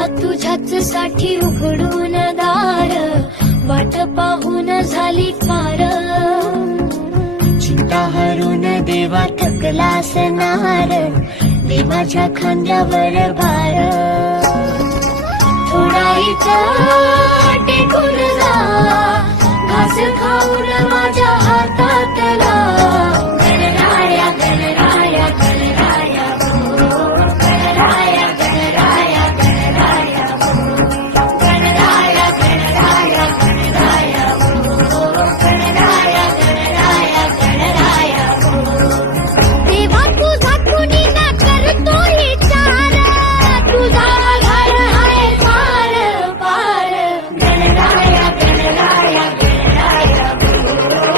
देवा तुझ्याच साठी उघडून दार, वाट पाहून झाली पार. चिंता हरून देवा थकला असणार, दे माझ्या खांद्यावर भार. थोडा इथं टेकून जा, घास खाऊन माझ्या